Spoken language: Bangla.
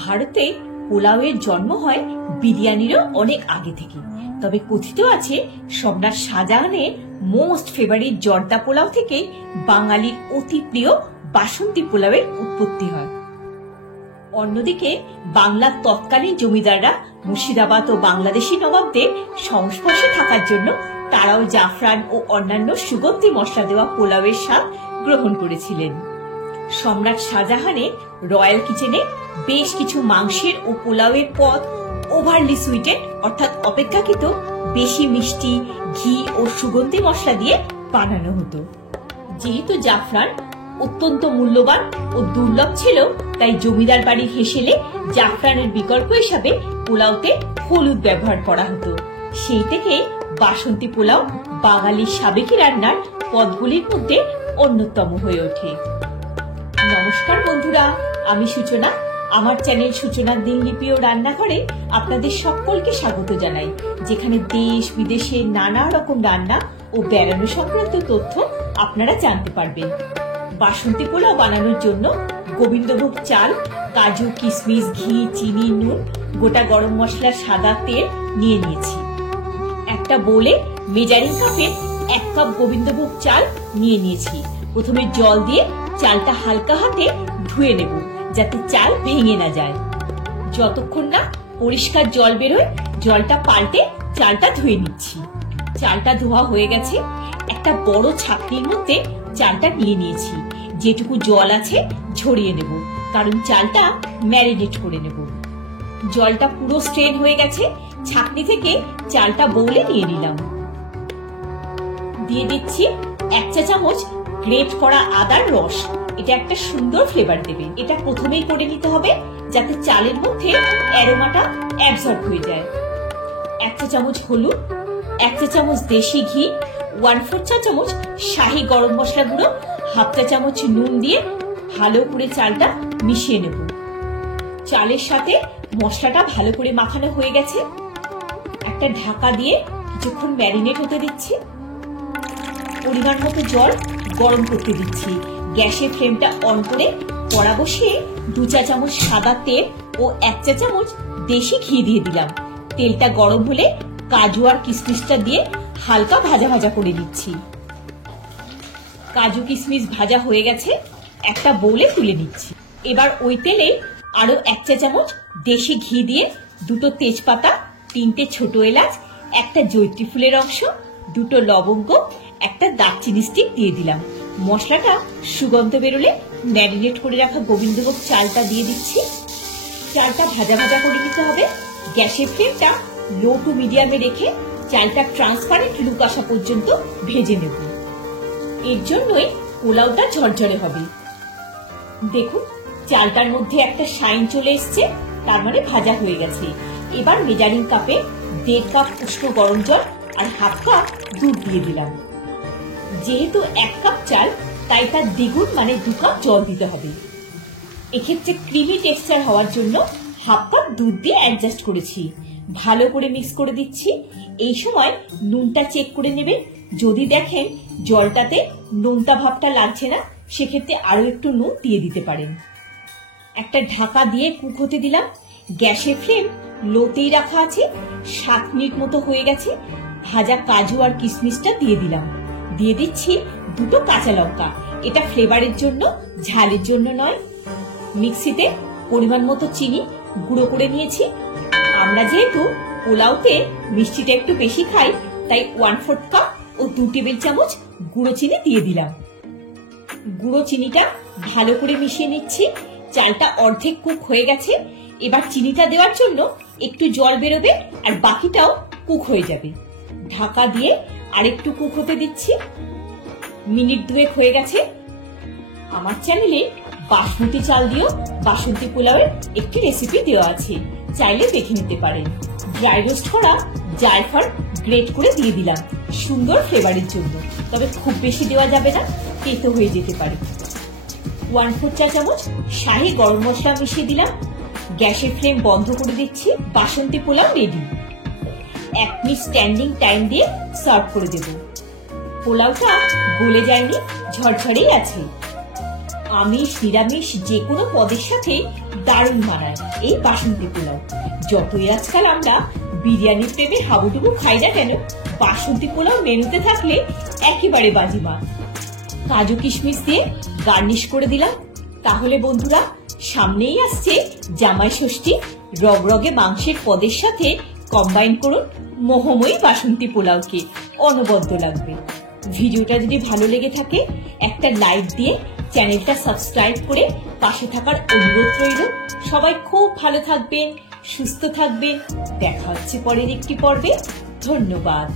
ভারতে পোলাওয়ের জন্ম হয় বিরিয়ানিরও অনেক আগে থেকে। তবে কথিত আছে সম্রাট শাহজাহানের মোস্ট ফেভারিট জর্দা পোলাও থেকে বাঙালির অতি প্রিয় বাসন্তী পোলাওয়ের উৎপত্তি হয়। অন্যদিকে বাংলার তৎকালীন জমিদাররা মুর্শিদাবাদ ও বাংলাদেশি নবাবদের সংস্পর্শে থাকার জন্য তারাও জাফরান ও অন্যান্য সুগন্ধি মশলা দেওয়া পোলাওয়ের স্বাদ গ্রহণ করেছিলেন। সম্রাট শাহজাহানের রয়্যাল কিচেনে বেশ কিছু মাংসের ও পোলাওয়ের পদ ওভারলি সুইটেড অর্থাৎ অপেক্ষাকৃত বেশি মিষ্টি, ঘি ও সুগন্ধি মশলা দিয়ে বানানো হতো। যেহেতু জাফরান অত্যন্ত মূল্যবান ও দুর্লভ ছিল, তাই জমিদার বাড়ির হেসেলে জাফরানের বিকল্প হিসাবে পোলাওতে হলুদ ব্যবহার করা হতো। সেই থেকে বাসন্তী পোলাও বাঙালির সাবেকি রান্নার পদগুলির মধ্যে অন্যতম হয়ে ওঠে। নমস্কার বন্ধুরা, আমি সূচনা। আমার চ্যানেল সূচনার দিনলিপি ও রান্নাঘরে আপনাদের সকলকে স্বাগত জানাই, যেখানে দেশ বিদেশের নানা রকম রান্না ও বেড়ানো সংক্রান্ত তথ্য আপনারা জানতে পারবেন। বাসন্তী পোলাও বানানোর জন্য গোবিন্দভোগ চাল, কাজু, কিশমিশ, ঘি, চিনি, নুন, গোটা গরম মশলা, সাদা তেল নিয়ে নিয়েছি। একটা বোলে মেজারিং কাপে 1 কাপ গোবিন্দভোগ চাল নিয়ে নিয়েছি। প্রথমে জল দিয়ে চালটা হালকা হাতে ধুয়ে নেব, যাতে চাল ভেঙে না যায়। যতক্ষণ না পরিষ্কার জল বেরোয়, জলটা পাল্টে চালটা ধুয়ে নিচ্ছি। চালটা ধোয়া হয়ে গেছে। একটা বড় ছাঁকনির মধ্যে চালটা নিয়ে নিয়েছি। যেটুকু জল আছে ঝরিয়ে নেব, কারণ চালটা ম্যারিনেট করে নেব। জলটা পুরো স্ট্রেন হয়ে গেছে। ছাঁকনি থেকে চালটা বৌলে নিয়ে নিলাম। দিয়ে দিচ্ছি 1 চা চামচ গ্রেট করা আদার রস। এটা একটা সুন্দর ফ্লেভার দেবে। এটা প্রথমেই করে নিতে হবে, যাতে চালের মধ্যে অ্যারোমাটা অ্যাবজর্ব হয়ে যায়। 1 চা চামচ হলুদ, 1 চা চামচ দেশি ঘি, 1/4 চা চামচ শাহি গরম মশলা গুঁড়ো, 1/2 চা চামচ নুন দিয়ে ভালো করে চালটা মিশিয়ে নেব। চালের সাথে মশলাটা ভালো করে মাখানো হয়ে গেছে। একটা ঢাকা দিয়ে কিছুক্ষণ ম্যারিনেট হতে দিচ্ছি। পরিমাণ মতো জল গরম করতে দিচ্ছি। গ্যাসের ফ্লেমটা অন করে কড়া বসিয়ে 2 চা চামচ সাদা তেল ও 1 চা চামচ দেশি ঘি দিয়ে দিলাম। তেলটা গরম হলে কাজু আর কিশমিশটা দিয়ে হালকা ভাজা ভাজা করে নিচ্ছি। কাজু কিশমিশ ভাজা হয়ে গেছে, একটা বোলে তুলে নিচ্ছি। এবার ওই তেলে আরো 1 চা চামচ দেশি ঘি দিয়ে 2টো তেজপাতা, 3টে ছোট এলাচ, একটা জয়িত্রী ফুলের অংশ, 2টো লবঙ্গ, একটা দারচিনি স্টিক দিয়ে দিলাম। মশলাটা সুগন্ধ বেরোলে ম্যারিনেট করে রাখা গোবিন্দভোগ চালটা দিয়ে দিচ্ছি। চালটা ভাজা ভাজা করে নিতে হবে। গ্যাসের ফ্লেমটা লো টু মিডিয়ামে রেখে চালটা ট্রান্সপারেন্ট লুক আসা পর্যন্ত ভেজে নেব। এর জন্যই পোলাওটা ঝরঝরে হবে। দেখুন, চালটার মধ্যে একটা শাইন চলে এসছে, তার মানে ভাজা হয়ে গেছে। এবার মেজারিং কাপে 1.5 কাপ উষ্ণ গরম জল আর 1/2 কাপ দুধ দিয়ে দিলাম। যেহেতু 1 কাপ চাল, তাই তার দ্বিগুণ মানে 2 কাপ জল দিতে হবে। এক্ষেত্রে ক্রিমি টেক্সচার হওয়ার জন্য 1/2 কাপ দুধ দিয়ে অ্যাডজাস্ট করেছি। ভালো করে মিক্স করে দিচ্ছি। এই সময় নুনটা চেক করে নেবেন। যদি দেখেন জলটাতে নোনতা ভাবটা লাগছে না, সেক্ষেত্রে আরো একটু নুন দিয়ে দিতে পারেন। একটা ঢাকা দিয়ে কুক হতে দিলাম। গ্যাসের ফ্লেম লোতেই রাখা আছে। 7 মিনিট মতো হয়ে গেছে। ভাজা কাজু আর কিশমিশটা দিয়ে দিলাম। দিয়ে দিচ্ছি 2টো কাঁচা লঙ্কা। এটা ফ্লেভারের জন্য, ঝালের জন্য নয়। মিক্সিতে পরিমাণ মতো চিনি গুঁড়ো করে নিয়েছি। আমরা যেহেতু পোলাওতে মিষ্টিটা একটু বেশি খাই, তাই 1/4 কাপ ও 2 টেবিল চামচ গুঁড়ো চিনি দিয়ে দিলাম। গুঁড়ো চিনিটা ভালো করে মিশিয়ে নিচ্ছি। চালটা অর্ধেক কুক হয়ে গেছে। এবার চিনিটা দেওয়ার জন্য একটু জল বেরোবে আর বাকিটাও কুক হয়ে যাবে। ঢাকা দিয়ে আরেকটু কুক হতে দিচ্ছি। মিনিট 2 হয়ে গেছে। আমার চ্যানেলে বাসমতি চাল দিয়েও বাসন্তী পোলাওয়ের একটি রেসিপি দেওয়া আছে, চাইলে দেখে নিতে পারেন। ড্রাই রোস্ট করা জায়ফল গ্রেট করে দিয়ে দিলাম সুন্দর ফ্লেভারের জন্য, তবে খুব বেশি দেওয়া যাবে না, তেতো হয়ে যেতে পারে। 1/4 চা চামচ শাহি গরম মশলা মিশিয়ে দিলাম। গ্যাসের ফ্লেম বন্ধ করে দিচ্ছি। Basanti pulao ready. 1 minute standing time দিয়ে সার্ভ করে দেব। পোলাওটা গলে যায়নি, ঝরঝরেই আছে। আমিষ নিরামিষ যে কোনো পদের সাথে দারুণ মানায় এই বাসন্তী পোলাও। যতই আজকাল আমরা বিরিয়ানির প্রেমে হাবুডুবু খাই না কেন, বাসন্তী পোলাও মেনুতে থাকলে একেবারে বাজিমাত। কাজু কিশমিশ দিয়ে গার্নিশ করে দিলাম। তাহলে বন্ধুরা, সামনেই আসছে জামাই ষষ্ঠী, রগরগে মাংসের পদের সাথে কম্বাইন করুন মোহময়ী বাসন্তী পোলাওকে, অনবদ্য লাগবে। ভিডিওটা যদি ভালো লেগে থাকে একটা লাইক দিয়ে চ্যানেলটা সাবস্ক্রাইব করে পাশে থাকার অনুরোধ রইল। সবাই খুব ভালো থাকবেন, সুস্থ থাকবেন। দেখা হচ্ছে পরের একটি পর্বে। ধন্যবাদ।